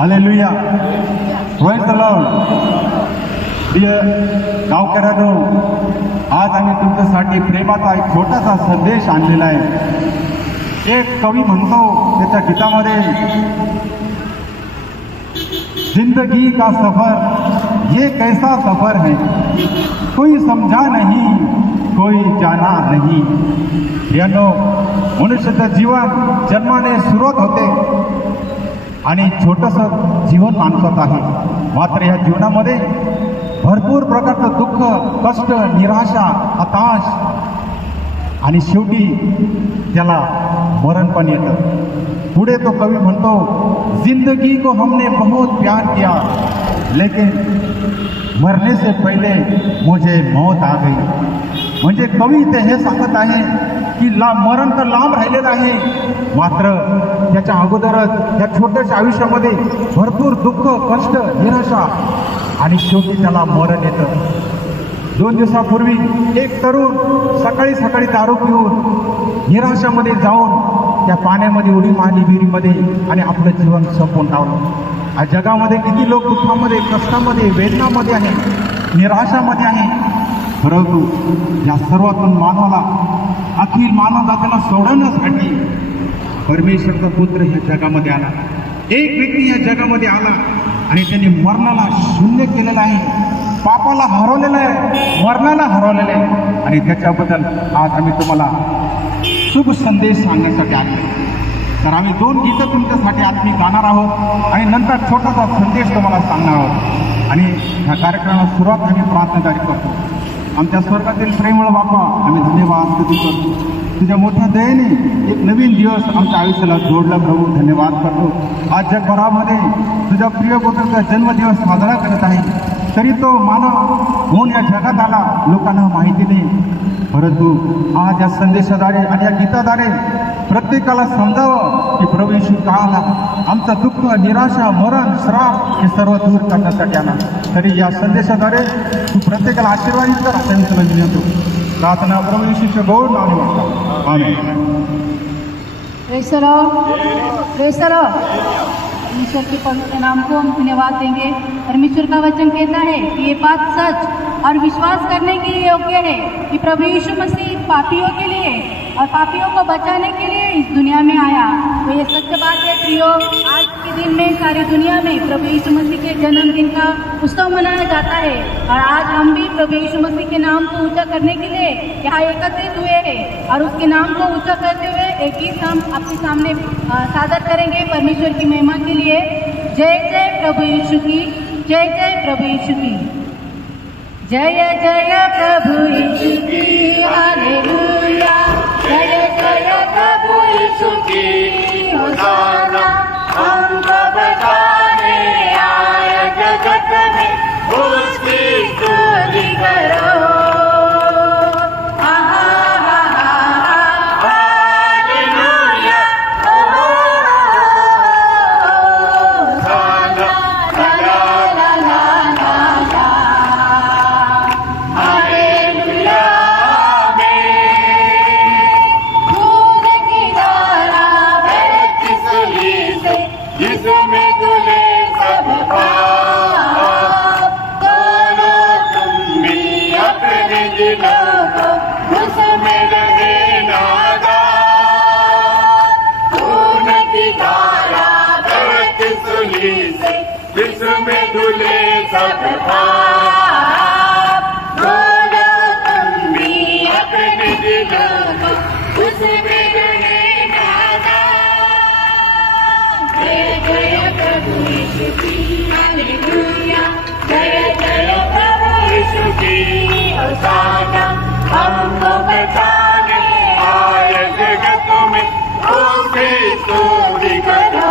Hallelujah. Praise the Lord. Dear गावकऱ्यांनो, आज आम्ही तुमच्यासाठी प्रेमाचा एक छोटासा संदेश आणलेला आहे. एक कवी म्हणतो त्याच्या गीतामध्ये, जिंदगी का सफर ये कैसा सफर है, कोई समझा नहीं कोई जाना नहीं. यानो मनुष्याचं जीवन जन्माने सुरुवात होते आणि छोटंसं जीवन माणसात आहे. मात्र या जीवनामध्ये भरपूर प्रकारचं दुःख, कष्ट, निराशा, हताश आणि शेवटी त्याला मरण पण येतं. पुढे तो कवी म्हणतो, जिंदगी को हमने बहुत प्यार किया लेकिन मरने से पहले मुझे मौत आ गई. म्हणजे कवी ते हे सांगत आहे की मरण तर लांब राहिलेलं आहे, मात्र त्याच्या अगोदरच या छोट्याशा आयुष्यामध्ये भरपूर दुःख, कष्ट, निराशा आणि शेवटी त्याला मरण येतं. 2 दिवसापूर्वी एक तरुण सकाळी सकाळी दारू पिऊन निराशामध्ये जाऊन त्या पाण्यामध्ये उडी मारली विहिरीमध्ये आणि आपलं जीवन संपवून टाकलं. आज जगामध्ये किती लोक दुःखामध्ये, कष्टामध्ये, वेदनामध्ये आहे, निराशामध्ये आहे. परंतु या सर्वातून मानवाला, अखिल मानव जातीला सोडवण्यासाठी परमेश्वरचा पुत्र ह्या जगामध्ये आला. एक व्यक्ती या जगामध्ये आला आणि त्यांनी मरणाला शून्य केलेलं आहे, पापाला हरवलेलं आहे, मरणाला हरवलेलं आहे. आणि त्याच्याबद्दल आज आम्ही तुम्हाला शुभ संदेश सांगण्यासाठी आले. तर आम्ही 2 गीतं तुमच्यासाठी आज मी गाणार आहोत आणि नंतर छोटासा संदेश तुम्हाला सांगणार आहोत. आणि ह्या कार्यक्रमाला सुरुवात आम्ही प्रार्थनाद्वारे करतो. आमच्या स्वर्गातील प्रेमळ बापा, आम्ही धन्यवाद स्तुती करतो. तुझ्या मोठ्या दयेने एक नवीन दिवस आमच्या आयुष्याला जोडला प्रभू, धन्यवाद करतो. आज जगभरामध्ये तुझ्या प्रिय पुत्राचा जन्मदिवस साजरा करत आहे, तरी तो मानव होऊन या जगात आला, लोकांना माहिती नाही. परंतु आज या संदेशाद्वारे आणि या गीताद्वारे प्रत्येकाला समजावं की प्रभू येशू का आला, आमचं दुःख, निराशा, मरण, श्राप हे सर्व दूर करण्यासाठी आला. तरी या संदेशाद्वारे तू प्रत्येकाला आशीर्वादित कर असं मी तुला विनंतो. प्रार्थना प्रभू येशूच्या गौरव नावाने मागतो. आमेन. Praise the Lord, praise the Lord. ईश्वर के पवित्र नाम को हम धन्यवाद देंगे. परमेश्वर का वचन कहता है कि ये बात सच और विश्वास करने के योग्य है कि प्रभु यीशु मसीह पापियों के लिए और पापियों को बचाने के लिए इस दुनिया में आया. तो ये सत्य बात है प्रियो. आज के दिन में सारी दुनिया में प्रभु यीशु मसीह के जन्मदिन का उत्सव मनाया जाता है और आज हम भी प्रभु यीशु मसीह के नाम को ऊंचा करने के लिए यहाँ एकत्रित हुए हैं और उसके नाम को ऊंचा करते हुए एक गीत हम आपके सामने सादर करेंगे परमेश्वर की महिमा के लिए. जय जय प्रभु यीशु की, जय जय प्रभु यीशु की, जय जय प्रभु यीशु की, हालेलुया. जय जय प्रभु यीशु की, होशाना. हमको बचाने आया जगत में, उसकी स्तुति करो. जिसमें धुले सब पाप, बोलो तुम भी अपने दिलों को उसमें रहे नादान. जय जय प्रभु यीशु की, हालेलुया. जय जय प्रभु यीशु की, होशाना. हमको बचाने आए जगत में, उसकी स्तुति करो.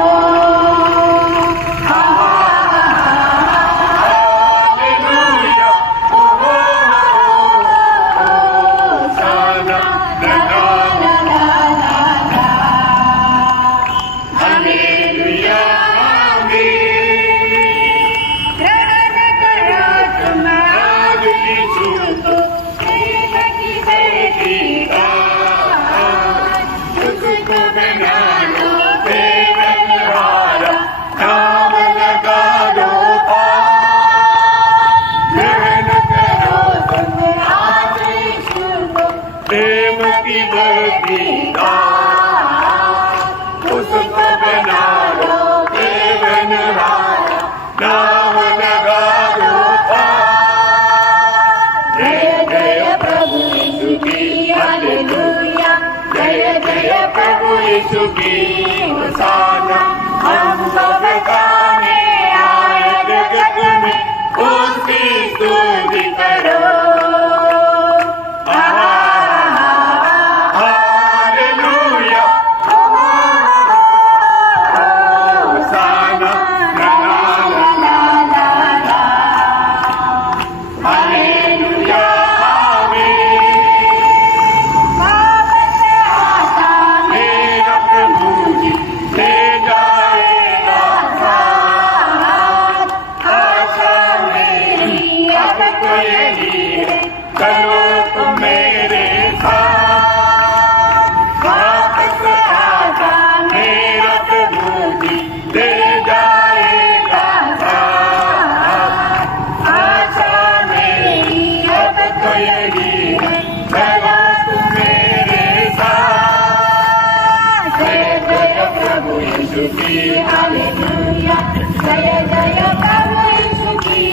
उसको बना लो यीशु की होशाना, हमको बचाने आए जगत में, उसकी स्तुति करो। हालेलुया, होशाना, ला ला ला ला ला, हालेलुया, मेरा प्रभु जी ले जाएगा साथ। आशा मेरी अब तो यही है, चलो तुम मेरे साथ। वापस आजा मेरा प्रभु जी ले जाएगा साथ। आशा मेरी अब तो यही है, चलो तुम मेरे साथ। जय जय प्रभु यीशु की हालेलुया, जय जय प्रभु यीशु की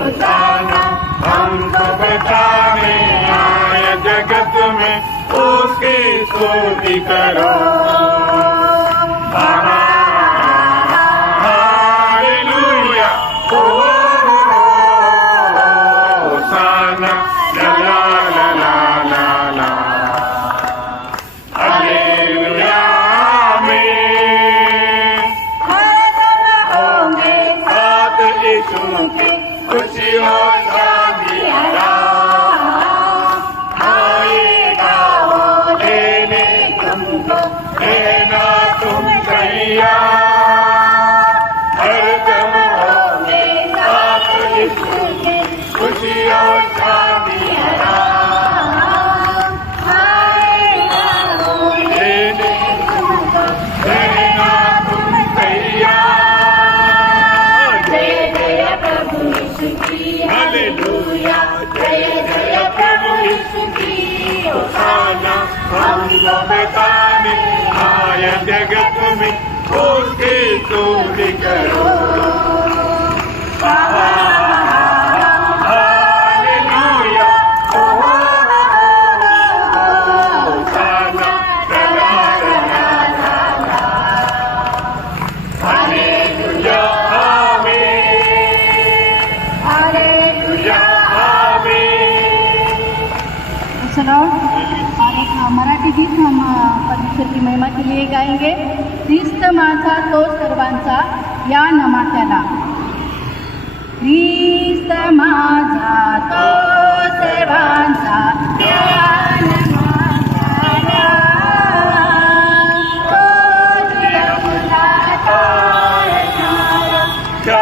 होशाना, हमको बचाने आए जगत में, उसकी स्तुति करो। हालेलुया, होशाना, ला ला ला ला ला ला, हालेलुया, आमीन। होंगे साथ यीशु के, खुशी हो शांति आएगा वो लेने तुमको, लेना तुम तैयार। हरदम होंगे साथ यीशु के, खुशी हो शांति आएगा वो लेने तुमको, लेना तुम तैयार। जय जय प्रभु यीशु की हालेलुया, जय जय प्रभु यीशु की होशाना, हमको बचाने आए जगत में, उसकी स्तुति करो। हालेलुया, होशाना, ला ला ला ला ला, हालेलुया, आमीन, हालेलुया, आमीन। चलो और एक मराठी गीत हम परमेश्वर की महिमा के लिए गाएंगे। ख्रिस्त माझा तो सर्वांचा या नमात्याला। ख्रिस्त माझा तो सर्वांचा या नमात्याला, तो जीवनाचा रचणारा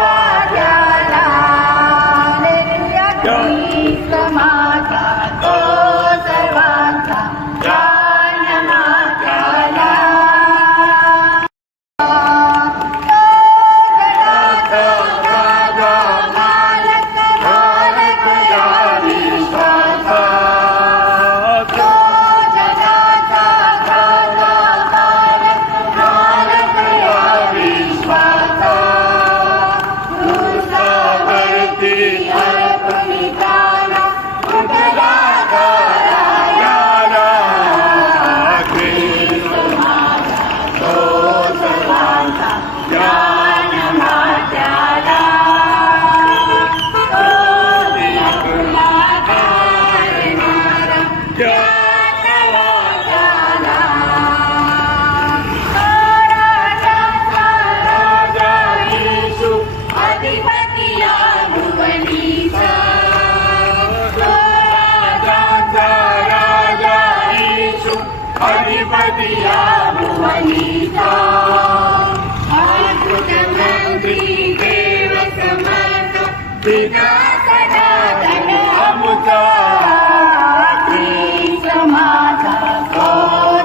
वाद्याला। हालेलुया, ख्रिस्त माझा तो सर्वांचा या नमात्याला, तो जगाचा राजा, मालक या विश्वाचा, तो जगाचा राजा, मालक या विश्वाचा, क्रूसावरती अर्पणिताना उठला करायाला। ख्रिस्त माझा तो सर्वांचा या नमात्याला, तो जीवनाचा रचणारा या वाद्याला। राजाचा राजा येशू, अधिपती या भुवनीचा, तो राजाचा राजा येशू, अधिपती या भुवनीचा। अद्भुत मंत्री देव समर्थ, पिता सनातन आमचा। ख्रिस्त माझा तो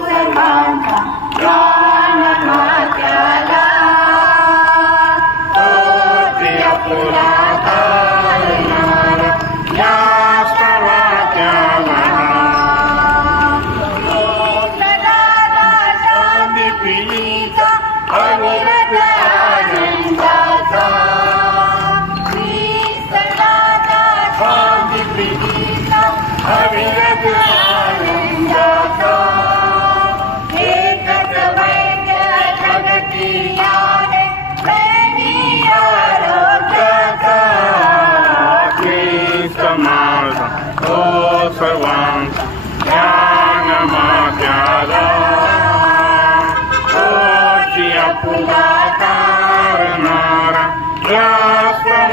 सर्वांचा या नमात्याला, तो प्रिय पुराता येणारा या सर्वात्याला। तो सदाचा शांती प्रियचा, अविरत आनंदाचा। ख्रिस्त दाता शांती प्रियचा, अविरत आनंदाचा। हे दिया है मैंने आरोग्यता समाज ओ सर्वांत ज्ञानमात्याला ओचिया पुलाकारणारा यास्तवात्याला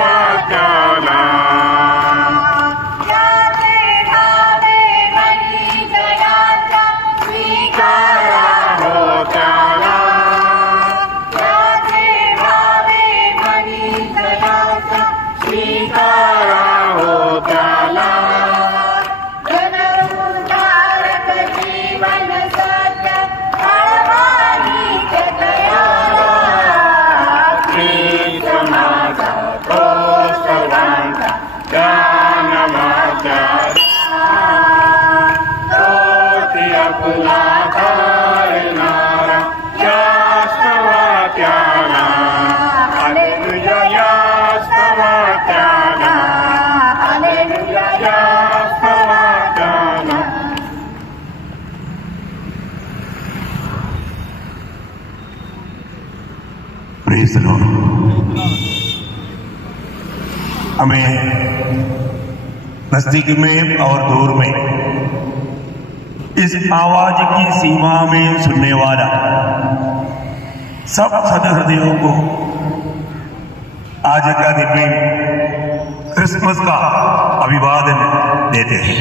प्रेज़ द लॉर्ड। हमें नजदीक में और दूर में इस आवाज की सीमा में सुनने वाला सब सदहृदयों को आज का दिन में क्रिसमस का अभिवादन देते हैं।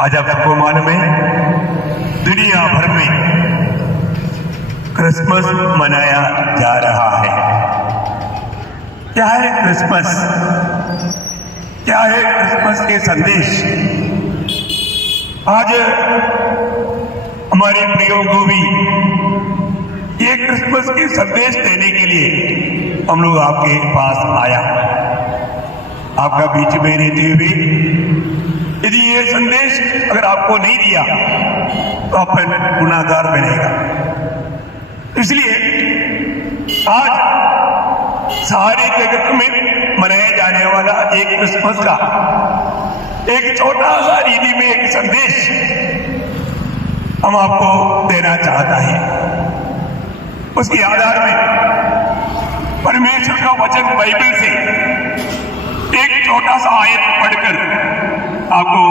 आज आपको मालूम है दुनिया भर में क्रिसमस मनाया जा रहा है। क्या है क्रिसमस? क्या है क्रिसमस के संदेश? आज हमारे प्रियो को भी ये क्रिसमस के संदेश देने के लिए हम लोग आपके पास आया, आपका बीच में रहते हुए यदि ये संदेश अगर आपको नहीं दिया तो अपन गुनाहगार बनेगा। इसलिए आज सारे जगत में मनाया जाने वाला एक क्रिसमस का एक छोटा सा रीति में एक संदेश हम आपको देना चाहता है। उसके आधार में परमेश्वर का वचन बाइबल से एक छोटा सा आयत पढ़कर आपको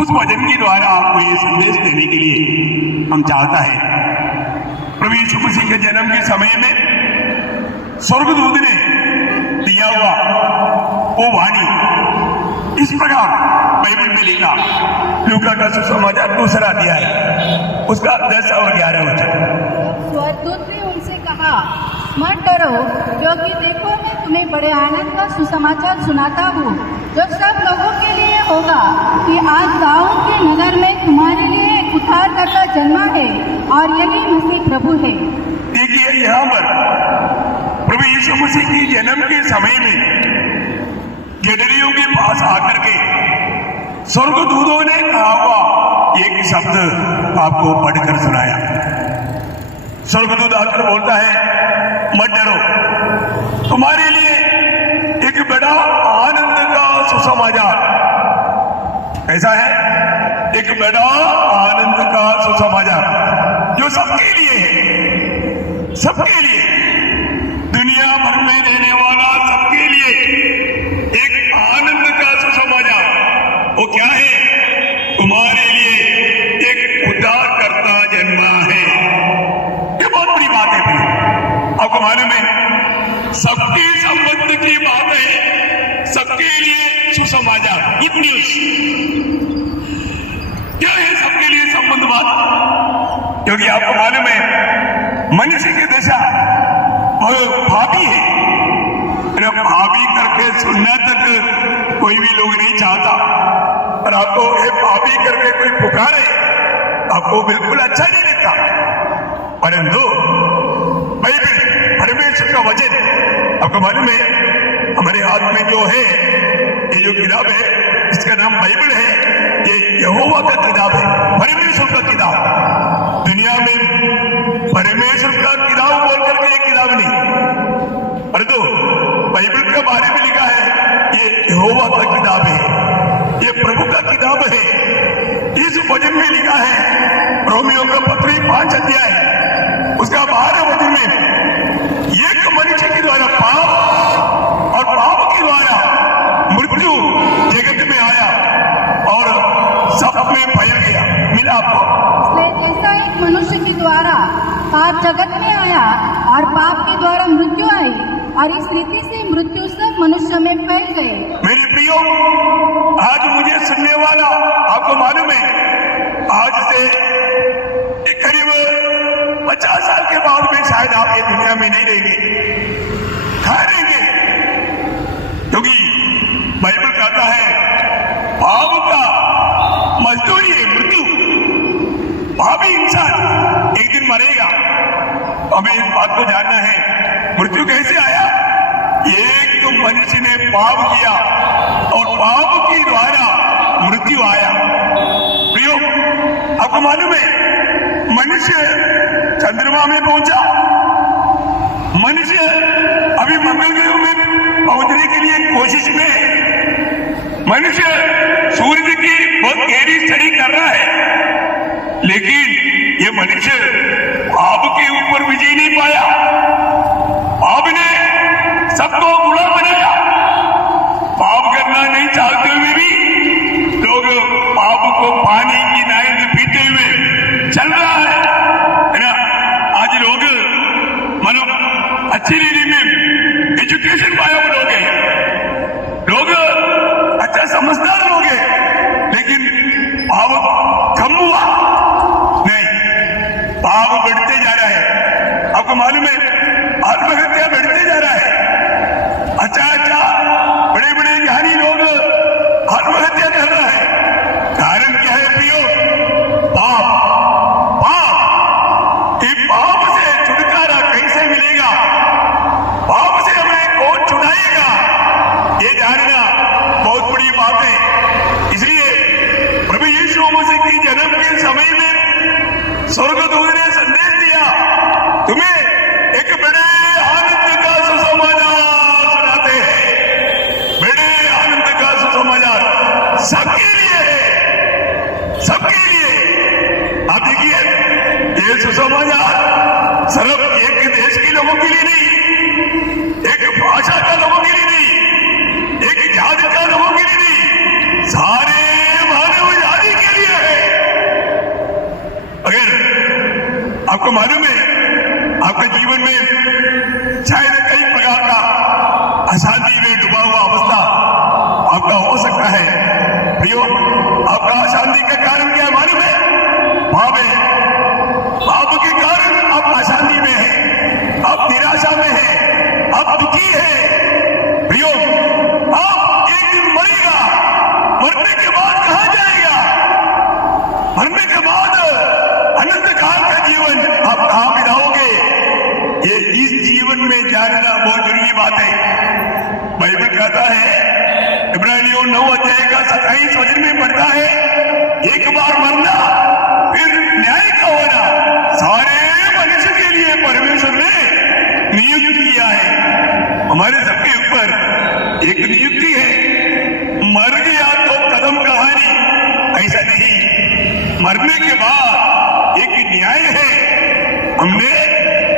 उस वचन के द्वारा आपको ये संदेश देने के लिए हम चाहता है। प्रभु यीशु मसीह के जन्म के समय में स्वर्गदूत ने दिया हुआ वो वाणी इस प्रकार बाइबल में लिखा। लूका का सुसमाचार 2 अध्याय उसका 10 और 11 वचन। स्वर्गदूत ने उनसे कहा, मत डरो, क्योंकि देखो मैं तुम्हें बड़े आनंद का सुसमाचार सुनाता हूँ जो सब लोगों के लिए होगा कि आज दाऊद के नगर में तुम्हारे लिए एक उद्धारकर्ता जन्मा है और यही मसीह प्रभु है। देखिए यहाँ पर प्रभु यीशु मसीह की जन्म के समय में गदरियों के पास आकर के स्वर्गदूतों ने कहा हुआ एक शब्द आपको पढ़कर सुनाया। स्वर्गदूत आकर बोलता है, मत डरो, तुम्हारे लिए एक बड़ा आनंद का सुसमाचार। ऐसा है एक बड़ा आनंद का सुसमाचार जो सबके लिए है, सबके लिए, दुनिया भर में रहने वाला सबके लिए एक आनंद का सुसमाचार। वो क्या है? तुम्हारे लिए एक उद्धारकर्ता जन्मा है। ये बहुत बड़ी बात है भाई। आपको मालूम है सबके संबंध की बात है, सबके लिए सुसमाचार, गुड न्यूज। क्या है सबके लिए संबंध बात? क्योंकि आपको मालूम है मनुष्य की दशा भाभी है। भाभी करके सुनना तक कोई भी लोग नहीं चाहता, और आपको भाभी करके कोई पुकारे आपको बिल्कुल अच्छा नहीं लगता। परंतु बाइबल परमेश्वर का वचन आपको मालूम है हमारे हाथ में जो है, ये जो किताब है इसका नाम बाइबल है। ये यहोवा का किताब है, परमेश्वर का किताब। दुनिया में परमेश्वर का किताब बोल करके एक किताब नहीं, परंतु बाइबल के बारे में लिखा है ये यहोवा का किताब है, ये प्रभु का किताब है। इस वचन में लिखा है रोमियो का पत्री 5 अध्याय उसका आपको? इसलिए जैसा एक मनुष्य के द्वारा पाप जगत में आया और पाप के द्वारा मृत्यु आई और इस रीति से मृत्यु सब मनुष्य में फैल गए। मेरे प्रियो, आज मुझे सुनने वाला, आपको मालूम है आज से करीब 50 साल के बाद में शायद आप ये दुनिया में नहीं रहेंगे, कहाँ रहेंगे? क्योंकि बाइबल कहता है पाप का मजदूरी है मृत्यु। पापी इंसान एक दिन मरेगा। हमें इस बात को जानना है, मृत्यु कैसे आया? एक तो मनुष्य ने पाप किया और पाप के द्वारा मृत्यु आया। प्रियो, आपको मालूम है मनुष्य चंद्रमा में पहुंचा, मनुष्य अभी मंगल ग्रह में पहुंचने के लिए कोशिश में है, मनुष्य सूर्य की बहुत गहरी स्टडी कर रहा है, लेकिन ये मनुष्य पाप के ऊपर विजय नहीं पाया। पाप ने सबको बुरा बनाया। पाप करना नहीं चाहते हुए भी लोग पाप को पानी की नाई में पीते हुए चल रहा है ना? आज लोग मानो अच्छी रीति में एजुकेशन पाया हुए लोग हैं, लोग अच्छा समझदार लोग हैं, लेकिन पाप कम हुआ नहीं, पाप बढ़ते जा रहा है। आपको मालूम है आत्महत्या बढ़ते जा रहा है। अच्छा बड़े बड़े ज्ञानी लोग आत्महत्या कर रहा है। कारण क्या है प्रियो? पाप। पाप, ये पाप से छुटकारा कैसे मिलेगा? पाप से हमें कौन छुड़ाएगा? ये जानना बहुत बड़ी बात है। इसलिए प्रभु यीशु मसीह की जन्म के समय में स्वर्गदूत ने संदेश दिया, तुम्हें एक बड़े आनंद का सुसमाचार सुनाते हैं। बड़े आनंद का सुसमाचार सबके लिए है, सबके लिए। आप देखिए ये सुसमाचार सिर्फ एक देश के लोगों के लिए नहीं, एक भाषा का लोगों के लिए नहीं, एक जाति का लोगों के लिए नहीं, सारे मानव जाति के लिए है। अगर आपको मालूम है आपके जीवन में शायद कई प्रकार का अशांति में डूबा हुआ अवस्था आपका हो सकता है। प्रियो, आपका अशांति का कारण क्या मालूम है? पाप है। पाप के कारण आप अशांति में हैं, आप निराशा में हैं, आप दुखी हैं। प्रियो, आप एक दिन मरेगा, मरने के बाद कहां जाएगा? मरने के बाद अनंत काल का जीवन आप कहां बिताओगे? ये इस जीवन में जानना बहुत जरूरी बात है। बाइबल कहता है इब्रानियों 9 अध्याय का 27 वचन में पढ़ता है, एक बार मरना फिर न्याय का होना सारे मनुष्य के लिए परमेश्वर ने नियुक्त किया है। हमारे सबके ऊपर एक नियुक्ति है। मर गया तो कदम कहानी, ऐसा नहीं। मरने के बाद एक न्याय है। हमने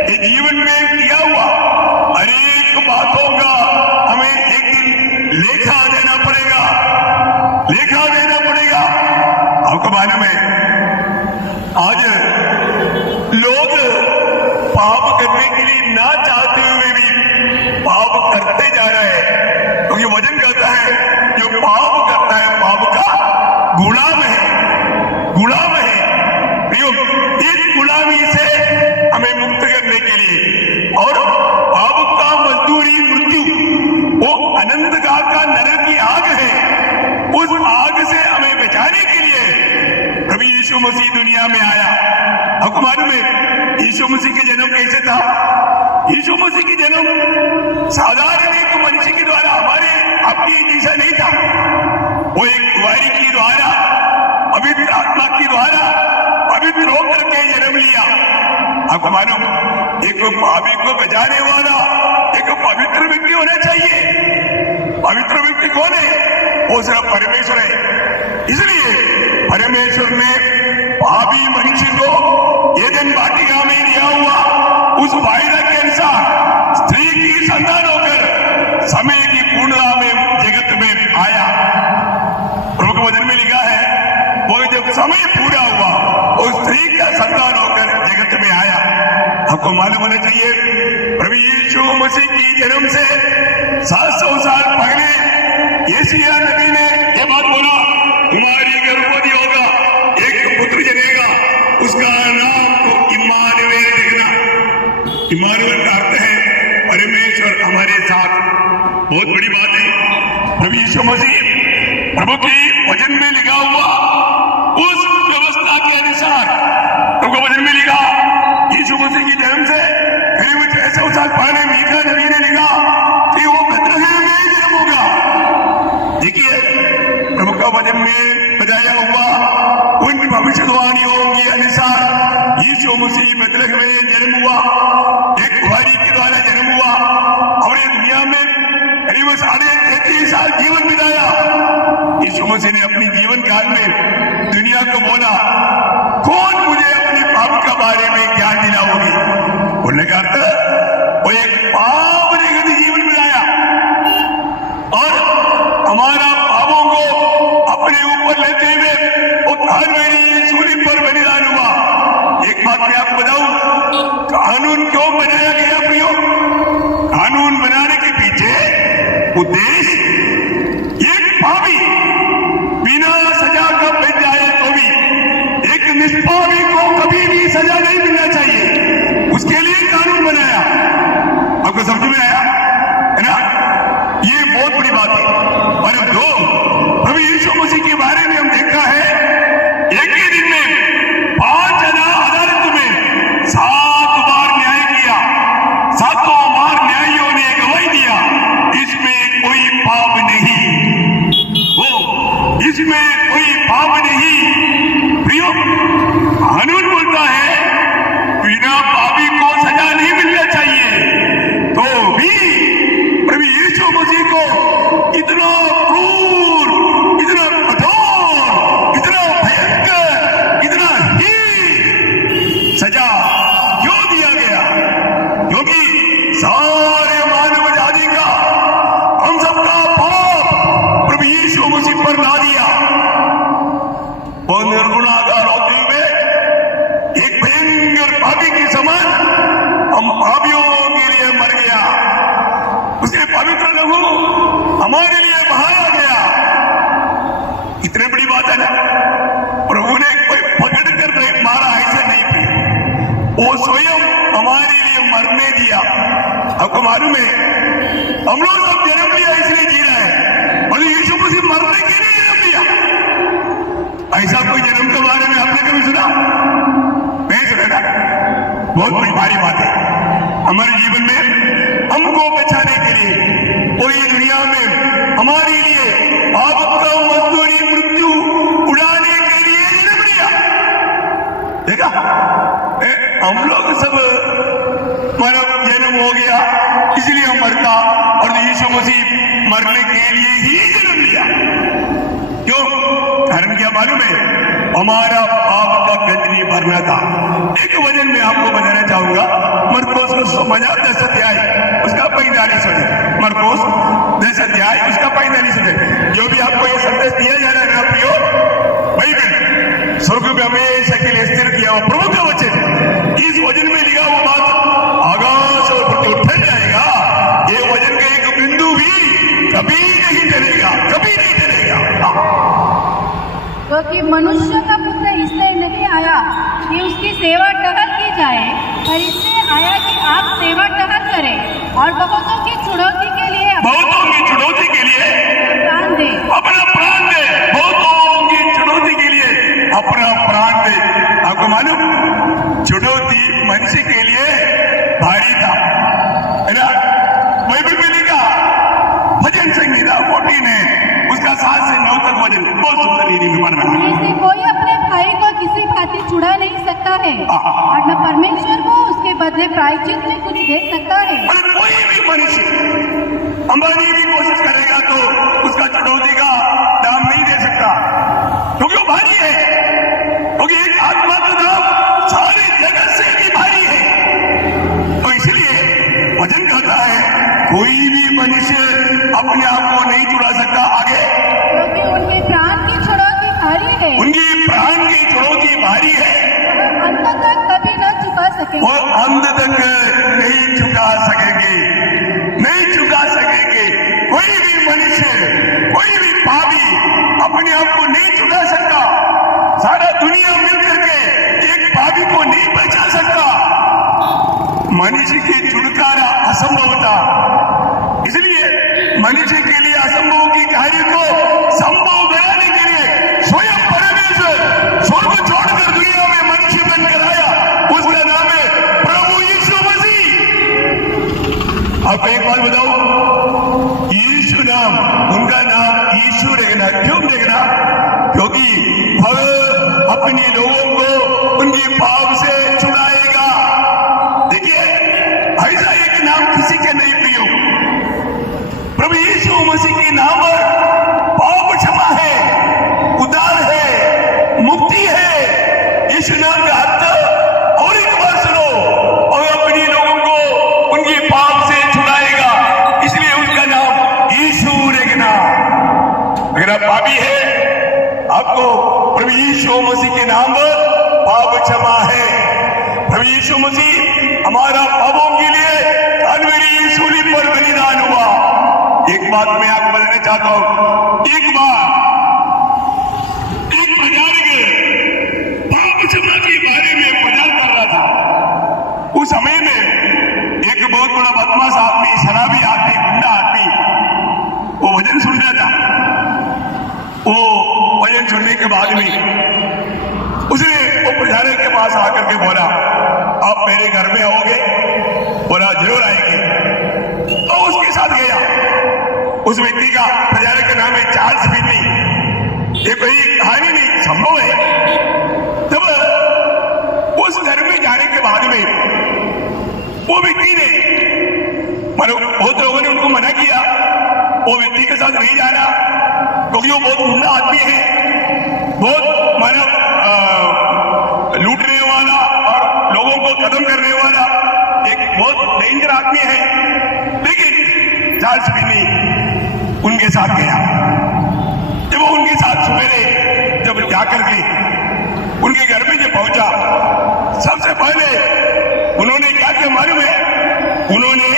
ये जीवन में किया हुआ अनेक बातों का हमें एक दिन लेखा देना पड़ेगा, लेखा देना पड़ेगा। आपको मालूम है आज लोग पाप करने के लिए ना चाहते हुए भी पाप करते जा रहे हैं, क्योंकि वचन कहता है जो पाप करता है पाप का गुलाम है, गुलाम है। इस गुलामी से हमें मुक्त करने के लिए और पाप का मजदूरी मृत्यु, वो अनंत काल का नरक की आग है, उस आग से हमें बचाने के लिए प्रभु यीशु मसीह दुनिया में आया। आपको मालूम है यीशु मसीह के जन्म कैसे था? यीशु मसीह की जन्म साधारण एक मनुष्य के द्वारा हमारे आपकी जैसा नहीं था। वो एक कुंवारी के द्वारा, पवित्र आत्मा के द्वारा पवित्र होकर के जन्म लिया। आपको मालूम एक पापी को बचाने वाला एक पवित्र व्यक्ति होना चाहिए। पवित्र व्यक्ति कौन है? वो सिर्फ परमेश्वर है। इसलिए परमेश्वर ने पापी मनुष्य को एदेन वाटिका में दिया हुआ उस वायदा के अनुसार स्त्री की संतान होकर समय की पूर्णता में जगत में आया। प्रभु के वचन में लिखा है वो जब समय पूरा हुआ आपको मालूम होना चाहिए प्रभु यीशु मसीह की जन्म से 700 साल पहले यशायाह नबी ने ये बात बोला, तुम्हारी गर्भवती होगा, एक पुत्र जनेगा, उसका नाम तो इम्मानुएल रखना। इम्मानुएल का अर्थ है परमेश्वर हमारे साथ। बहुत बड़ी बात है। प्रभु यीशु मसीह प्रभु के वचन में लिखा हुआ उस व्यवस्था के अनुसार प्रभु वचन में लिखा यीशु मसीह की जन्म से करीब 600 साल पहले मीका नबी ने लिखा कि वो बेथलेहम में जन्म होगा। देखिए प्रभु का वचन में बताया हुआ उन भविष्यवाणियों के अनुसार यीशु मसीह बेथलेहम में जन्म हुआ, एक कुंवारी के द्वारा जन्म हुआ, हमने दुनिया में करीब 33.5 साल जीवन बिताया। यीशु मसीह ने अपनी जीवन काल में दुनिया को बोला, कौन मुझे अपने पाप के बारे में ज्ञान दिलाओगे? बोलने का अर्थ वो एक पाप रहित जीवन बिताया और हमारा पापों को अपने ऊपर लेते हुए वो कालवरी सूली पर बलिदान हुआ। एक बात मैं आपको बताऊं, कानून क्यों बनाया गया प्रियो? कानून बनाने के पीछे उद्देश्य एक पापी बिना सजा का बच जाए तो भी एक निष्पापी को कभी भी सजा नहीं मिलना चाहिए, उसके लिए कानून बनाया। आपको समझ में आया है ना? ये बहुत बड़ी बात है। और दो प्रभु यीशु मसीह के बारे में हम देखा है, एक ही दिन में 5 अदालत में 7 बार न्याय किया, 7 बार न्यायियों ने गवाही दिया इसमें कोई पाप नहीं, इसमें कोई पाप नहीं। प्रियो, कानून बोलता है बिना पापी को सजा नहीं मिलना चाहिए, तो भी प्रभु यीशु मसीह को इतना क्रूर, इतना कठोर, इतना भयंकर, इतना ही सजा क्यों दिया गया? क्योंकि सारे मानव जाति का, हम सबका पाप प्रभु यीशु मसीह पर ला दिया। वो निर्गुणाकार होते हुए एक भयंकर पापी के समान हम पापियों के लिए मर गया, उसके पवित्र लहू हमारे लिए बहाया गया। इतनी बड़ी बात है ना? प्रभु ने कोई पकड़ कर मारा ऐसे नहीं थी, वो स्वयं हमारे लिए मरने दिया। आपको मालूम है हम लोग सब जन्म लिया इसलिए जी रहे हैं, और यीशु मसीह मरने के लिए जन्म लिया। ऐसा कोई जन्म के बारे में आपने कभी सुना? नहीं सुना ना? बहुत बड़ी भारी बात है। हमारे जीवन में हमको बचाने के लिए कोई दुनिया में हमारे लिए पाप का मजदूरी मृत्यु उड़ाने के लिए जन्म लिया। देखा, हम लोग सब मानव जन्म हो गया इसलिए हम मरता, और यीशु मसीह मरने के लिए ही जन्म लिया। क्यों? कारण क्या मालूम है? हमारा पाप का गंदगी भरना था। एक वचन में आपको बताना चाहूंगा, मरकोस 10 अध्याय उसका 45 वचन, मरकोस 10 अध्याय उसका 45 वचन। जो भी आपको ये संदेश दिया जा रहा है ना प्रियो, बाइबल स्वर्ग में हमेशा के लिए स्थिर किया हुआ प्रभु का वचन, इस वचन में लिखा हुआ बात आकाश और पृथ्वी उठन जाएगा। ये वचन का एक बिंदु भी कभी नहीं चलेगा, कभी नहीं चलेगा। क्योंकि मनुष्य का पुत्र इसलिए नहीं आया कि उसकी सेवा टहल की जाए, पर इसलिए आया कि आप सेवा टहल करें और बहुतों की चुनौती के लिए प्राण दे, अपना प्राण दे, बहुतों की चुनौती के लिए अपना प्राण दे। आपको मालूम, चुनौती मनुष्य के लिए भारी था, है ना? बाइबल में लिखा भजन संहिता 14 है, उसका 7 से 9 तक वचन बहुत सुंदर रीति में पढ़ना। कोई अपने भाई को किसी भांति छुड़ा नहीं सकता है, और न परमेश्वर को उसके बदले प्रायश्चित में कुछ दे सकता है। कोई भी मनुष्य अंबानी भी कोशिश करेगा तो उसका चुनौती का दाम नहीं दे सकता, क्योंकि वो भारी है। क्योंकि एक आत्मा का दाम सारे जगत से भी भारी है। तो इसलिए वचन कहता है कोई भी मनुष्य अपने आप को नहीं छुड़ा सकता आगे, क्योंकि उनके प्राण की चुनौती भारी है, उनकी प्राण की चुनौती भारी है, अंत तक कभी न चुका सकेंगे। अंत तक नहीं चुका सकेंगे, नहीं चुका सकेंगे। कोई भी मनुष्य, कोई भी पापी अपने आप को नहीं चुका सकता। सारा दुनिया मिलकर के एक पापी को नहीं बचा सकता। मनुष्य की छुटकारा असंभव था, इसलिए मनुष्य के लिए असंभव की कार्य को संभव बनाने के लिए स्वयं परमेश्वर स्वर्ग छोड़कर दुनिया में मनुष्य बनकर आया। उसका नाम है प्रभु यीशु मसीह। आप एक बात बताओ, यीशु नाम, उनका नाम यीशु रखना क्यों रखना? क्योंकि वह अपने लोगों को उनके पाप से छुड़ाएगा। देखिए, ऐसा एक नाम किसी के नहीं प्रियो। प्रभु यीशु मसीह के नाम पर पाप क्षमा है, उद्धार है, मुक्ति है। यीशु नाम का अर्थ और एक बार सुनो, और अपने लोगों को उनके पाप से छुड़ाएगा, इसलिए उसका नाम यीशु रखना। अगर आप पापी है, आपको प्रभु यीशु मसीह के नाम पर पाप क्षमा है। प्रभु यीशु मसीह हमारा पापों के लिए कलवरी सूली पर बलिदान हुआ। एक बात मैं आपको बताना चाहता हूं, एक बार एक प्रचारक पाप क्षमा के बारे में प्रचार कर रहा था। उस समय में एक बहुत बड़ा बदमाश आदमी, शराबी आदमी, गुंडा आदमी, वो वचन सुन रहा था। वो वचन सुनने के बाद में उसने वो प्रचारक के पास आकर के बोला, आप मेरे घर में आओगे? बोला जरूर आएंगे। तो उसके साथ गया। उस व्यक्ति का, प्रचारक का नाम है चार्ल्स फिनी। ये कोई कहानी नहीं, संभव है। तब उस घर में जाने के बाद में वो व्यक्ति ने, मतलब बहुत लोगों ने उनको मना किया वो व्यक्ति के साथ नहीं जाना, क्योंकि वो बहुत गुंडा आदमी है, बहुत मानव लूटने वाला और लोगों को खत्म करने वाला एक बहुत डेंजर आदमी है। लेकिन चार्ल्स फिनी उनके साथ गया। जब वो उनके साथ सवेरे जब जाकर के उनके घर में जब पहुंचा, सबसे पहले उन्होंने क्या किया मालूम है? उन्होंने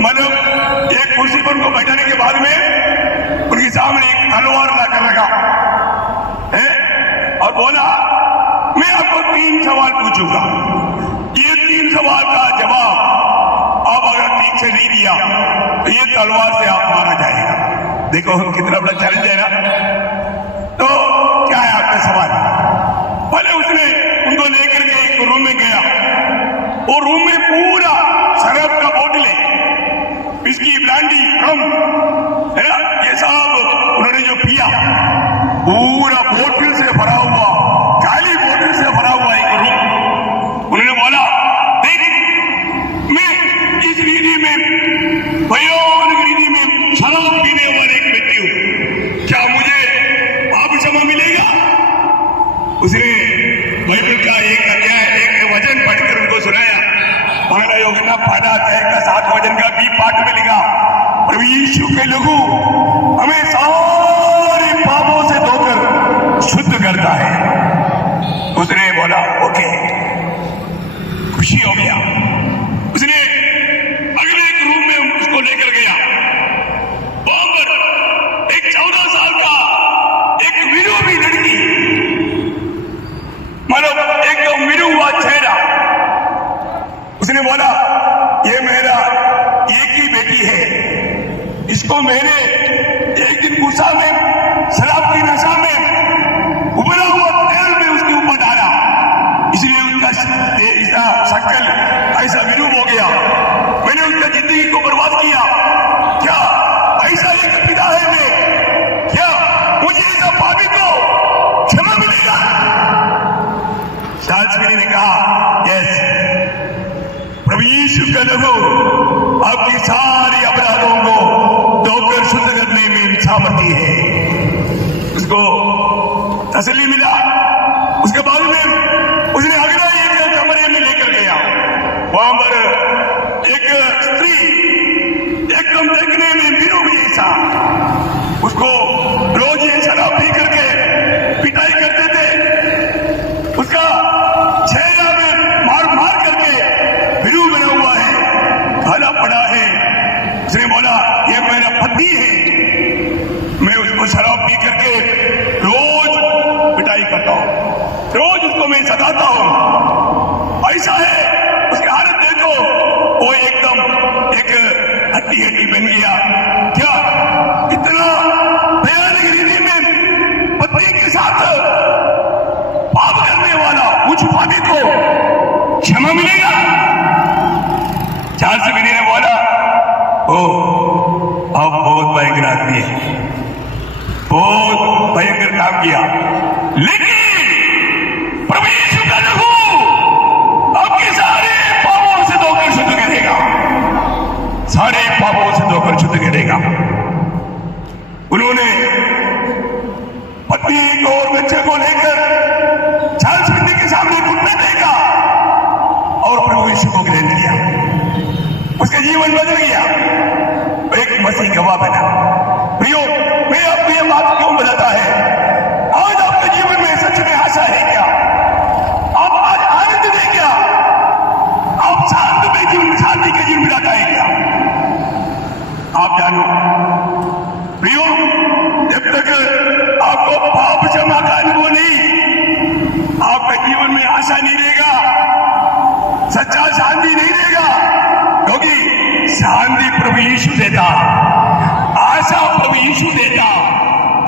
मतलब एक कुर्सी पर उनको बैठाने के बाद में उनके सामने एक तलवार लाकर रखा है और बोला, मैं आपको 3 सवाल पूछूंगा। ये 3 सवाल का जवाब आप अगर ठीक से नहीं दिया तो ये तलवार से आप मारा जाएगा। देखो कितना बड़ा चैलेंज है ना। तो क्या है आपका सवाल? पहले उसने उनको लेकर के एक रूम में गया। वो रूम में पूरा शराब का बोतल है, विस्की, ब्रांडी, रम है ना, ये सब उन्होंने जो पिया, पूरा बोतल से भरा हुआ, काली बोतल से भरा हुआ एक रूम। उन्होंने बोला, देख मैं इस रीति में, भयानक रीति में शराब पीने वाले एक व्यक्ति हूं, क्या मुझे पाप क्षमा मिलेगा? उसने बाइबल का एक वचन पढ़कर उनको सुनाया। पहला यूहन्ना पाठ अध्याय का 7 वचन का बी पाठ में लिखा, प्रभु यीशु के लहू हमें सारे पापों से धोकर शुद्ध करता है। उसने बोला ओके, खुशी हो गया। उसने अगले एक रूम में उसको लेकर गया। वहां पर एक 14 साल का एक विधवा लड़की, मतलब एक मिरू हुआ चेहरा। उसने बोला, ये मेरा एक ही बेटी है, इसको मैंने एक दिन गुस्सा में, शराब की नशा में, उबला हुआ तेल में उसके ऊपर डाला, इसलिए उसका शक्ल ऐसा विरूप हो गया। मैंने उसका जिंदगी को बर्बाद किया। क्या ऐसा एक पिता है मैं? क्या मुझे ऐसा पापी को क्षमा मिलेगा? चार्ल्स फिनी ने कहा, यस, प्रभु यीशु का लहू आपकी सारी अपराधों को धोकर शुद्ध करने में सामर्थ्य है। उसको तसल्ली मिला। उसके बाद में उसने अगला एक कमरे में लेकर गया। वहां पर एक स्त्री एकदम देखने में विरूप जैसा, उसको रोज ये शराब पी करके पिटाई करते थे। उसका चेहरा में मार मार करके एकदम एक हड्डी हड्डी बन गया। क्या इतना भयानक रीति में पत्नी के साथ पाप करने वाला मुझ पापी को क्षमा मिलेगा? चार्ल्स फिनी ने बोला, ओ अब बहुत भयंकर आदमी है, बहुत भयंकर काम किया, लेकिन प्रभु यीशु का लहू आपके सारे पापों से धोकर शुद्ध करेगा, सारे पापों से धोकर शुद्ध करेगा। उन्होंने पत्नी और बच्चे को लेकर चार्ल्स फिनी के सामने घुटने टेका और प्रभु यीशु को ग्रहण किया। उसका जीवन बदल गया, एक मसीह गवाह बना। प्रियो, मैं आपको यह बात क्यों बताता है? आज आपके जीवन में सच में आशा है क्या? आप आज आनंद में क्या? आप शांत में जीवन, शांति के जीवन बिताता है क्या? आप जानो प्रियो, जब तक आपको पाप क्षमा का अनुभव नहीं, आपके जीवन में आशा नहीं रहेगा, सच्चा शांति नहीं रहेगा, क्योंकि शांति प्रभु यीशु देता, आशा प्रभु यीशु देता।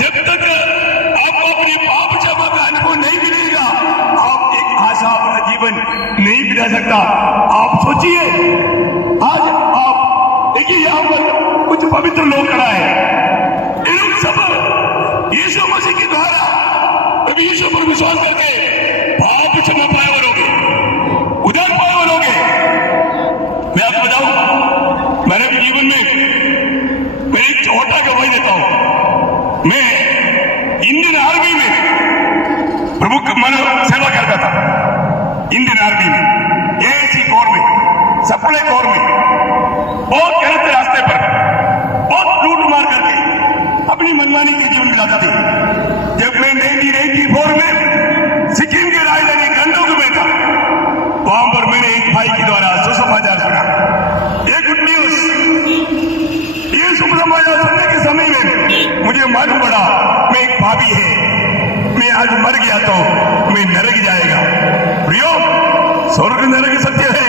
जब तक आपको अपने पाप क्षमा का अनुभव नहीं मिलेगा, आप एक आशा अपना जीवन नहीं बिता सकता। आप सोचिए, आज आप देखिए यहां पर कुछ पवित्र लोग खड़ा है, इन लोग सब यीशु मसीह के द्वारा प्रभु यीशु पर विश्वास करके पाप क्षमा पाए और होगे, उद्धार पाए और होगे। मैं आपको बताऊं, मैंने अपने जीवन में मैं एक छोटा गवाही देता हूं। मैं इंडियन आर्मी में प्रमुख मानव सेवा करता था, इंडियन आर्मी में, एएसी कोर में, सप्लाई कोर में, बहुत गलत रास्ते पर बहुत लूट मार करके अपनी मनमानी के जीवन बिताता थी। जब मैं 1984 में सिक्किम के राजधानी गंगटोक में था, वहां पर मैंने एक भाई के द्वारा सुसमाचार सुना, ये गुड न्यूज। ये सुसमाचार सुनने के समय में मुझे मालूम पड़ा मैं एक भाभी है, मैं आज मर गया तो मैं नरक जाएगा। प्रियो, स्वर्ग नरक सत्य है।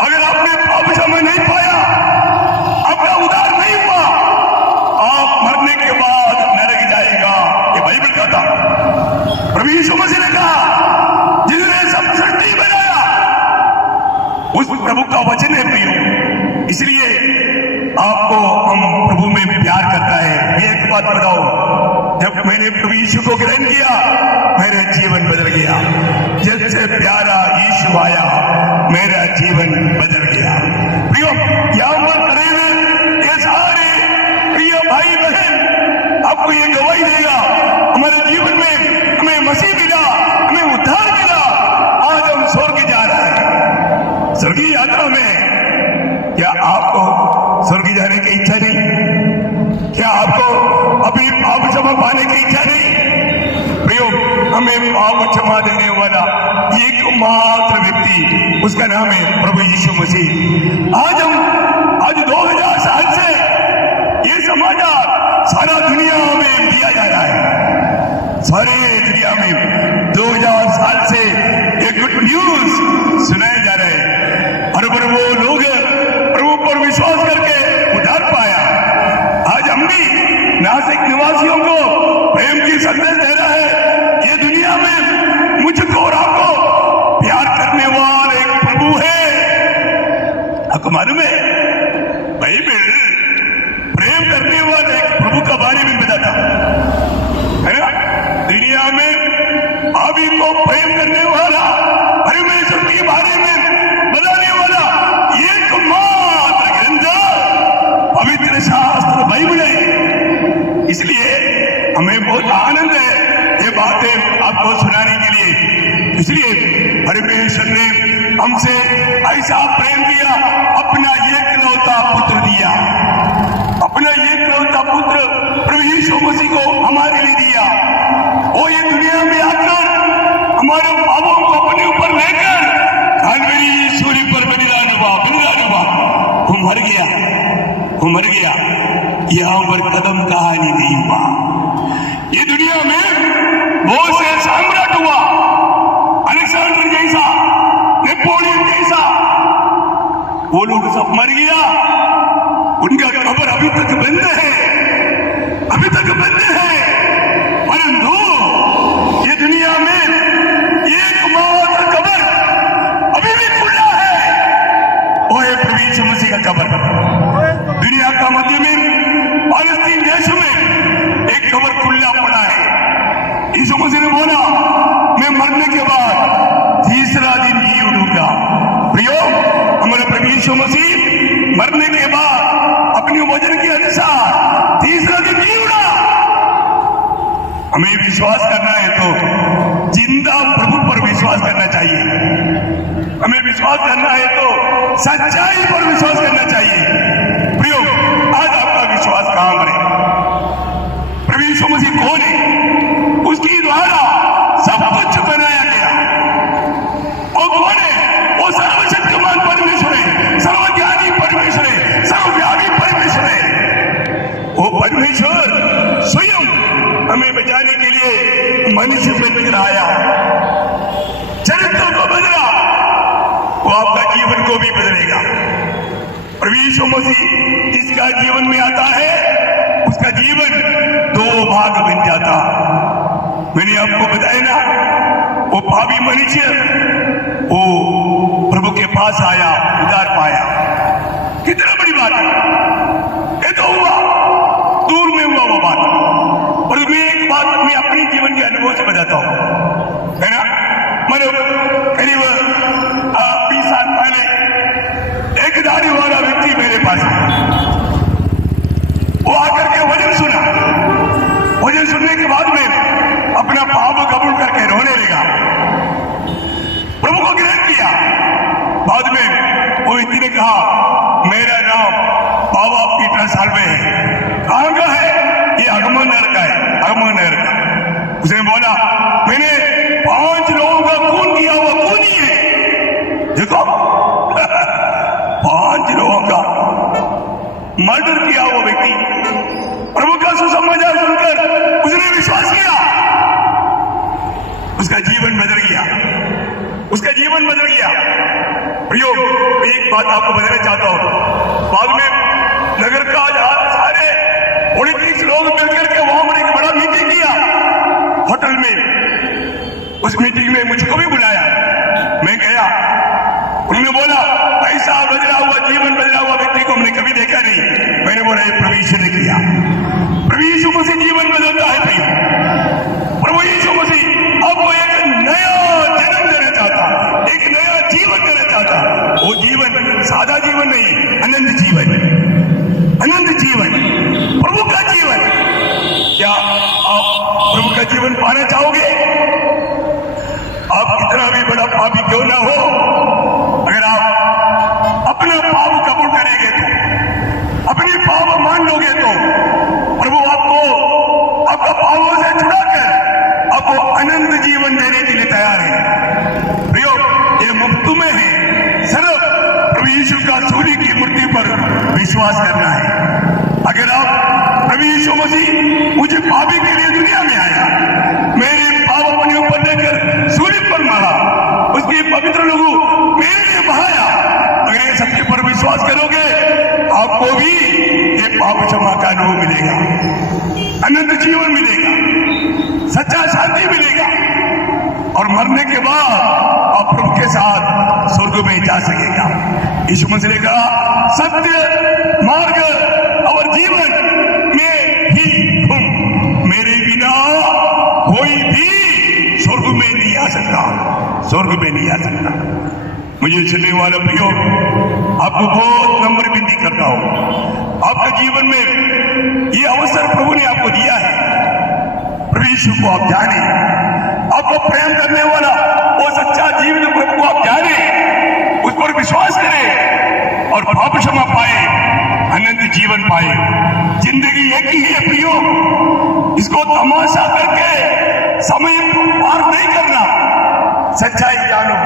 अगर आपने पाप क्षमा नहीं पाया, अपना उद्धार नहीं हुआ, आप मरने के बाद नरक जाएगा, ये बाइबल कहता। प्रभु यीशु मसीह ने कहा, जिसने सब सृष्टि बनाया उस प्रभु का वचन है प्रियो। इसलिए आपको हम प्रभु में प्यार करता है। मैं एक बात बताओ, जब मैंने प्रभु यीशु को ग्रहण किया, मेरा जीवन बदल गया। जब से प्यारा यीशु आया, मेरा जीवन बदल गया। प्रियो, यहाँ पर खड़े हुए ये सारे प्रिय भाई बहन आपको ये गवाही देगा, हमारे जीवन में हमें मसीह मिला, हमें उद्धार मिला, आज हम स्वर्ग जा रहे हैं। स्वर्गीय यात्रा में क्या आपको स्वर्ग जाने की इच्छा नहीं? क्या आपको अपनी पाप क्षमा पाने की इच्छा नहीं? प्रियो, हमें पाप क्षमा देने वाला एकमात्र व्यक्ति, उसका नाम है प्रभु यीशु मसीह। आज 2000 साल से ये समाचार सारा दुनिया में दिया जा रहा है। सारे दुनिया में 2000 साल से ये गुड न्यूज सुनाए जा रहे हैं, और वो लोग प्रभु पर विश्वास करके उद्धार पाया। आज हम भी नासिक निवासियों को प्रेम की संदेश दे रहा है। ये दुनिया में मुझको और आपको प्यार करने वाला एक प्रभु है। आपको मालूम है, बाइबल प्रेम करने वाले एक प्रभु का बारे में बताता है ना। दुनिया में अभी को प्रेम करने वाला, परमेश्वर के बारे में बताने वाला एकमात्र ग्रंथ पवित्र शास्त्र बाइबल है। इसलिए हमें बहुत आनंद है ये बातें आपको सुनाने के लिए। इसलिए परमेश्वर ने हमसे ऐसा प्रेम किया, अपना एकलौता पुत्र दिया, अपना एकलौता पुत्र प्रभु यीशु मसीह को हमारे लिए दिया। वो ये दुनिया में आकर हमारे पापों को अपने ऊपर लेकर कालवरी सूली पर बलिदान हुआ। वो मर गया, यहां पर कदम कहानी नहीं हुआ। ये दुनिया में बहुत से साम्राट हुआ, अलेक्जेंडर जैसा, नेपोलियन जैसा, वो लोग सब मर गया, उनका कब्र अभी तक बंद है, अभी तक बंद है। परंतु ये दुनिया में एकमात्र कब्र अभी भी खुला है, वो है प्रभु यीशु मसीह का कब्र। दुनिया का मध्य में फालस्तीन देश में एक कब्र खुला पड़ा है। यीशु मसीह ने बोला, मैं मरने के बाद तीसरा दिन जी उठूंगा। प्रियो, हमारे प्रभु यीशु मसीह मरने के बाद अपने वचन के अनुसार तीसरा दिन जी उठा। हमें विश्वास करना है तो जिंदा प्रभु पर विश्वास करना चाहिए। हमें विश्वास करना है तो सच्चाई पर विश्वास करना चाहिए। प्रियो, आज आपका विश्वास कहां पर है? प्रभु यीशु मसीह कौन है? उसकी द्वारा सब कुछ बनाया गया। वो कौन है? वो सर्वशक्तिमान परमेश्वर है, सर्वज्ञानी परमेश्वर है, सर्वव्यापी परमेश्वर है। वो परमेश्वर स्वयं हमें बचाने के लिए मनुष्य बनकर आया, चरित्र को बदला, वो आपका जीवन को भी बदलेगा। प्रभु यीशु मसीह इसका जीवन में आता है, उसका जीवन दो भाग बन जाता। मैंने आपको बताया ना, वो पापी मनुष्य वो प्रभु के पास आया, उद्धार पाया। कितना बड़ी बात है! ये तो हुआ, दूर में हुआ वो बात। और मैं एक बात मैं अपनी जीवन के अनुभव से बताता हूं, है ना। मतलब करीब 20 साल पहले एक दाढ़ी वाला व्यक्ति मेरे पास आया। वो आकर के वचन सुना। वचन सुनने के बाद में अपना पाप कबूल करके रोने लगा, प्रभु को ग्रहण किया। बाद में वो व्यक्ति ने कहा, मेरा नाम बाबा पीटर साल्वे है। कहां का है? ये अगमनगर का है, अगमनगर का। उसने बोला, मैंने 5 लोगों का खून किया, वो खून ही है। देखो 5 लोगों का मर्डर किया वो व्यक्ति। प्रभु का सुसमाचार सुनकर उसने विश्वास किया, उसका जीवन बदल गया, उसका जीवन बदल गया। प्रियो, एक बात आपको बताना चाहता हूं। बाद में नगर का सारे 29 लोग मिलकर के वहां पर एक बड़ा मीटिंग किया होटल में। उस मीटिंग में मुझको भी बुलाया, मैं गया। उन्होंने बोला, ऐसा बदला हुआ जीवन बदला हुआ व्यक्ति को हमने कभी देखा नहीं। मैंने बोला, ये प्रभु यीशु ने किया। प्रभु यीशु मसीह जीवन बदलता है। प्रियो, प्रभु यीशु मसीह आपको एक नया जन्म देना चाहता, एक नया जीवन देना चाहता। वो जीवन सादा जीवन नहीं, अनंत जीवन, अनंत जीवन, प्रभु का जीवन। क्या आप प्रभु का जीवन पाना चाहोगे? आप कितना भी बड़ा पापी क्यों ना हो, अगर आप अपना पाप कबूल करेंगे तो, अपनी पाप मान लोगे तो प्रभु आपको आपका पापों से छुड़ाकर आपको अनंत जीवन देने के लिए तैयार है। प्रियो, ये मुफ्त में है, सिर्फ प्रभु यीशु का सूर्य की मूर्ति पर विश्वास करना है। अगर आप प्रभु यीशु मसीह मुझे पापी के लिए दुनिया में आया, मेरे पाप अपने ऊपर देकर सूर्य पर मारा, उसके पवित्र लहू मेरे लिए बहाया। अगर ये सत्य पर विश्वास करोगे, आपको भी ये पाप क्षमा का अनुभव मिलेगा, अनंत जीवन मिलेगा, सच्चा शांति मिलेगा, और मरने के बाद आप प्रभु के साथ स्वर्ग में जा सकेगा। यीशु मसीह ने कहा, सत्य मार्ग और जीवन में ही तुम, मेरे बिना कोई भी स्वर्ग में नहीं आ सकता, स्वर्ग में नहीं आ सकता। मुझे सुनने वाला प्रियो, आपको बहुत नम्र विनती करता हूं, आपका जीवन में ये अवसर प्रभु ने आपको दिया है। प्रभु यीशु को आप जाने, आपको प्रेम करने वाला वो सच्चा जीवन प्रभु को आप जाने, उस पर विश्वास करें और पाप क्षमा पाए, अनंत जीवन पाए। जिंदगी एक ही है प्रियो, इसको तमाशा करके समय पार नहीं करना। सच्चाई जानो,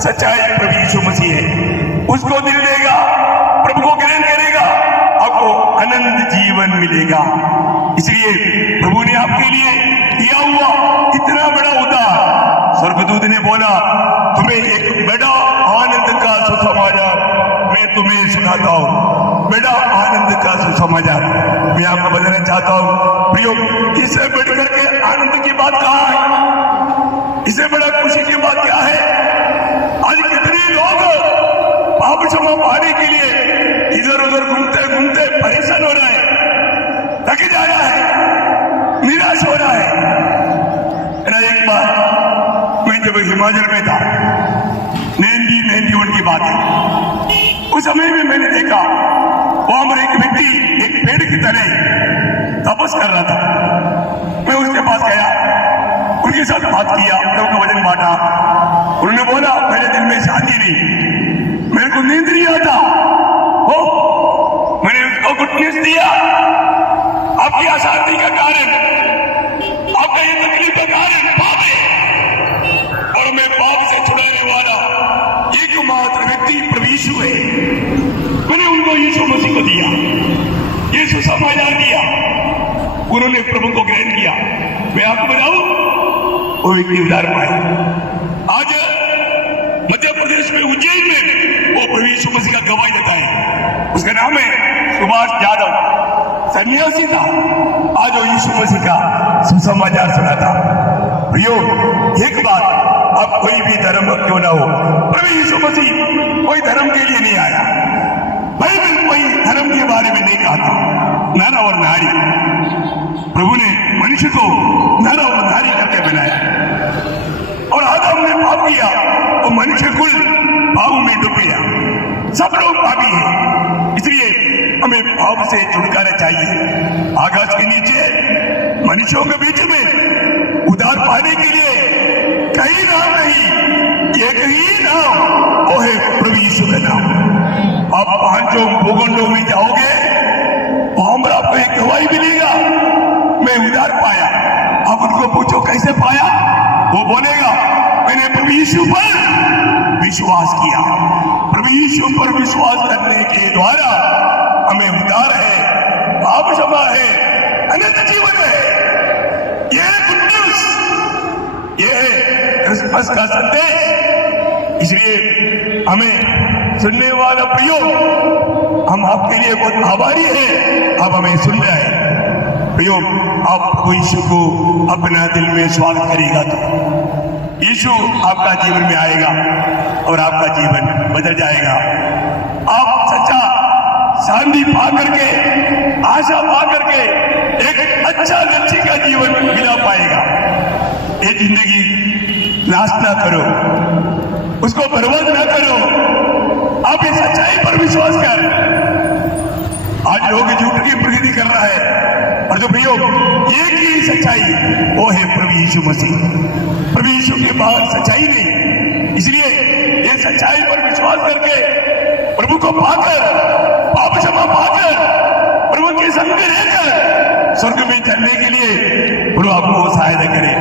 सच्चाई प्रभु यीशु मसीह है, उसको दिल देगा, प्रभु को ग्रहण करेगा, आपको अनंत जीवन मिलेगा। इसलिए प्रभु ने आपके लिए दिया हुआ इतना बड़ा उद्धार, स्वर्गदूत ने बोला, तुम्हें एक बड़ा आनंद का सुसमाचार मैं तुम्हें सुनाता हूँ बेटा आनंद का सुसमाचार मैं आपको बताना चाहता हूँ प्रियो। इससे बढ़कर के आनंद की बात कहाँ है? इससे बड़ा खुशी की बात क्या है? आज कितने लोग पाप क्षमा पाने के लिए इधर उधर घूमते घूमते परेशान हो रहा है, थक जा रहा है, निराश हो रहा है। एक बार मैं जब हिमाचल में था, 91 की बात है, उस समय में मैंने देखा वहां पर एक व्यक्ति एक पेड़ की तरह तपस कर रहा था। मैं उसके पास गया, उनके साथ बात किया, उनका वजन बांटा। उन्होंने बोला मेरे दिल में शांति नहीं, मेरे को नींद नहीं आता। मैंने उसको गुडनेस दिया, आपकी अशांति का कारण, आपका ये तकलीफ का कारण पाप है, और मैं पाप से छुड़ाने वाला एकमात्र व्यक्ति प्रभु यीशु है। मैंने उनको यीशु मसीह को दिया, यीशु समाचार दिया, उन्होंने प्रभु को ग्रहण किया। मैं आपको बताऊं वो व्यक्ति उद्धार पाए। आज मध्य प्रदेश में उज्जैन में वो प्रभु यीशु मसीह का गवाही देता है। उसका नाम है सुभाष यादव, सन्यासी था, आज वो यीशु मसीह का सुसमाचार सुनाता। प्रियो एक बात, अब कोई भी धर्म क्यों ना हो, प्रभु यीशु मसीह कोई धर्म के लिए नहीं आया, बाइबल कोई धर्म के बारे में नहीं कहा था। नर और नारी, प्रभु ने मनुष्य को नर और नारी करके बनाया, और आदम ने पाप किया तो मनुष्य कुल पाप में डूब गया। सब लोग पापी हैं, इसलिए हमें पाप से छुटकारा चाहिए। आकाश के नीचे मनुष्यों के बीच में उद्धार पाने के लिए कई नाम नहीं, एक ही नाम, वो है प्रभु यीशु का नाम। आप 5 भूखंडों में जाओगे, वहां पर आपको एक गवाही मिलेगा, मैं उद्धार पाया। आप उनको पूछो कैसे पाया, वो बोलेगा मैंने प्रभु यीशु पर विश्वास किया। प्रभु यीशु पर विश्वास करने के द्वारा हमें उद्धार है, पाप क्षमा है, अनंत जीवन है। ये गुड न्यूज, ये है क्रिसमस का संदेश। इसलिए हमें सुनने वाला प्रियो, हम आपके लिए बहुत आभारी हैं, आप हमें सुन रहे हैं। प्रियो, आप प्रभु यीशु को अपना दिल में स्वागत करेगा तो यीशु आपका जीवन में आएगा और आपका जीवन बदल जाएगा। आप सच्चा शांति पा करके, आशा पा करके एक अच्छा लक्ष्य का जीवन बिता पाएगा। ये जिंदगी नाश ना करो, उसको बर्बाद ना करो, आप इस सच्चाई पर विश्वास कर। आज लोग झूठ की प्रगति कर रहा है, और जो प्रियो एक ही सच्चाई, वो है प्रभु यीशु मसीह। प्रभु यीशु के बाहर सच्चाई नहीं, इसलिए ये सच्चाई पर विश्वास करके प्रभु को पाकर, पाप क्षमा पाकर, प्रभु के संग में रहकर स्वर्ग में चलने के लिए प्रभु आपको सहायता करे।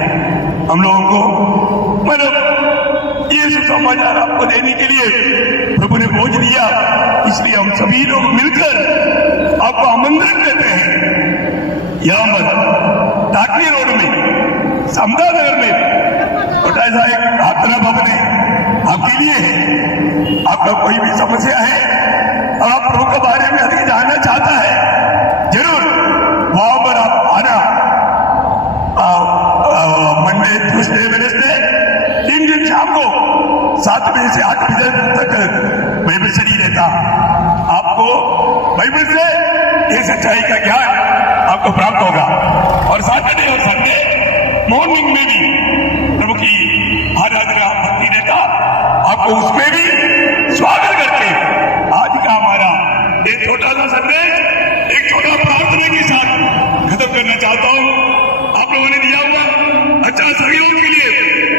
हम लोगों को मतलब ये सुसमाचार आपको देने के लिए प्रभु ने बोझ दिया, इसलिए हम सभी लोग मिलकर आपको आमंत्रण देते हैं। यहाँ पर टाकली रोड में, समदा नगर में छोटा सा एक प्रार्थना भवन है, आपके लिए है। आपका कोई भी समस्या है और आप प्रभु के बारे में अधिक जानना चाहता है, जरूर वहां पर आप आना। मंडे, ट्यूसडे, वेडनेसडे 3 दिन शाम को 7 बजे से 8 बजे तक बाइबल स्टडी रहता। आपको बाइबल से ये सच्चाई का ज्ञान आपको प्राप्त होगा। और सैटरडे और संडे मॉर्निंग में भी प्रभु की आराधना भक्ति रहता, आपको उसमें भी स्वागत करके आज का हमारा एक छोटा सा संदेश, एक छोटा प्रार्थना के साथ खत्म करना चाहता हूं। आप लोगों ने दिया हुआ अच्छा सहयोग के लिए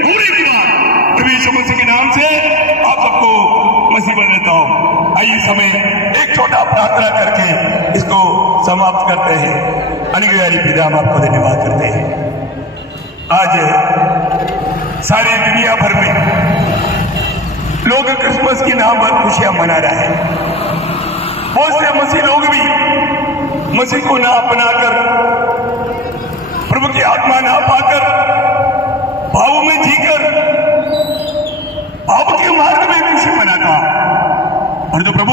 पूरी बात प्रभु यीशु मसीह के नाम से आप सबको मसीह बन देता हूं। आइए समय एक छोटा प्रार्थना करके इसको समाप्त करते हैं। अनुग्रहकारी पिता, हम आपको धन्यवाद करते हैं। आज सारी दुनिया भर में लोग क्रिसमस के नाम पर खुशियां मना रहे हैं। बहुत से मसीह लोग भी मसीह को ना अपनाकर, प्रभु की आत्मा ना पाकर, भाव में जीकर पाप के मार्ग में खुशी मनाता। और तो प्रभु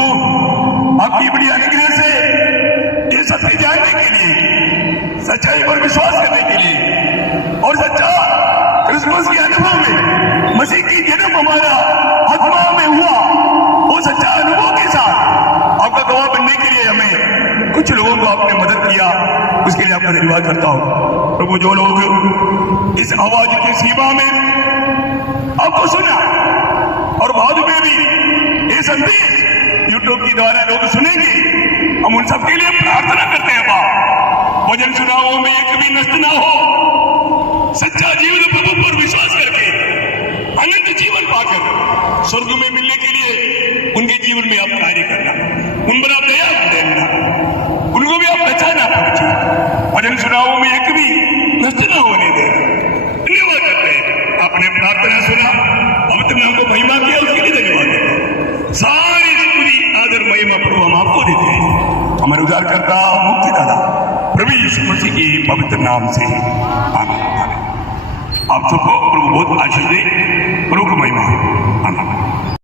आपकी बड़ी अनुग्रह से ये सत्य जानने के लिए, सच्चाई पर विश्वास करने के लिए और सच्चा क्रिसमस के अनुभव में मसीह की जन्म हमारा आत्मा में हुआ, वो सच्चा अनुभव के साथ आपका गवाह बनने के लिए हमें कुछ लोगों को आपने मदद किया, उसके लिए आपका धन्यवाद करता हूं। प्रभु जो लोग इस आवाज की सीमा में आपको सुना और बाद में भी ये संदेश यूट्यूब के द्वारा लोग सुनेंगे, हम उन सबके लिए प्रार्थना करते हैं। बाप वचन सुनाओ में एक भी नष्ट ना हो, सच्चा जीवन प्रभु पर विश्वास करके अनंत जीवन पाकर स्वर्ग में मिलने के लिए उनके जीवन में आप कार्य करना, उन पर आप दया देना, उनको भी आप बचाना पहुंचे, वचन सुनाओ में एक भी नष्ट ना होने देना। धन्यवाद करते हैं, आपने प्रार्थना सुना, पवित्र नाम को महिमा किया, उसके लिए धन्यवाद देते। सारी पूरी आदर महिमा प्रभु हम आपको देते हैं, हमारे उद्धार करता मुक्तिदाता प्रभु यीशु मसीह के पवित्र नाम से आमीन। आप सबको प्रभु बहुत आशीष दे, प्रभु को महिमा। आमीन।